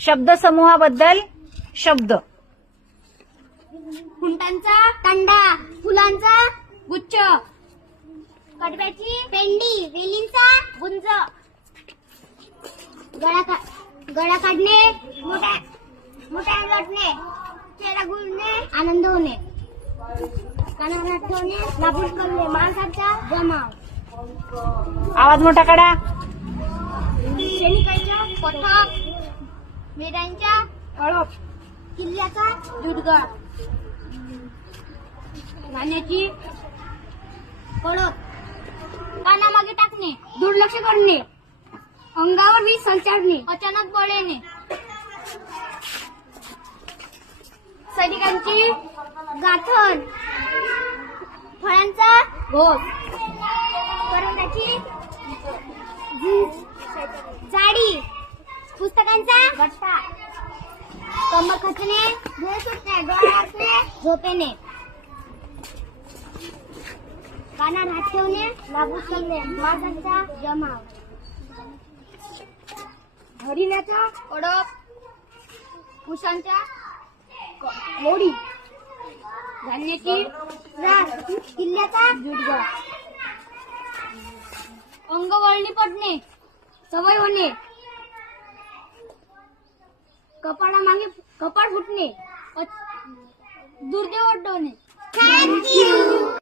शब्दसमूहाबद्दल शब्द. खुंटांचा कांडा, फुलांचा गुच्छ, कडव्याची पेंडी, वेलींचा गुंज, गळा काढणे, मोठ्या लोटणे, चेहरा गुळणे, आनंद होणे, कानावर ठेवणे, नापूस करणे, माणसाचा जमाव, आवाज मोठा काढा. सैनिकांच्या पथक, मेढ्यांच्या कळप, किल्ल्याचा जुडगा, धान्याची कळप, कानामागे टाकणे, दुर्लक्ष करणे, अंगावर वीज संचारणे, अचानक बळ येणे, सैनिकांची गाठण, फळांचा घोस, करंदाची जाडी, पुस्तकांचा गट्टा, कंबर खचणे, डोळे सुटणे, डोळे असणे, झोपेने, कानात हात ठेवणे, नापूस करणे, मांसाचा जमाव, हरिणाचा कडप, कुशांच्या मोडी, धान्याची रास, किल्ल्याचा जुडगा, अंग वळणी पडणे, सवय होणे, कपाळ फुटणे, दुर्दैव ओढवणे. थँक्यू.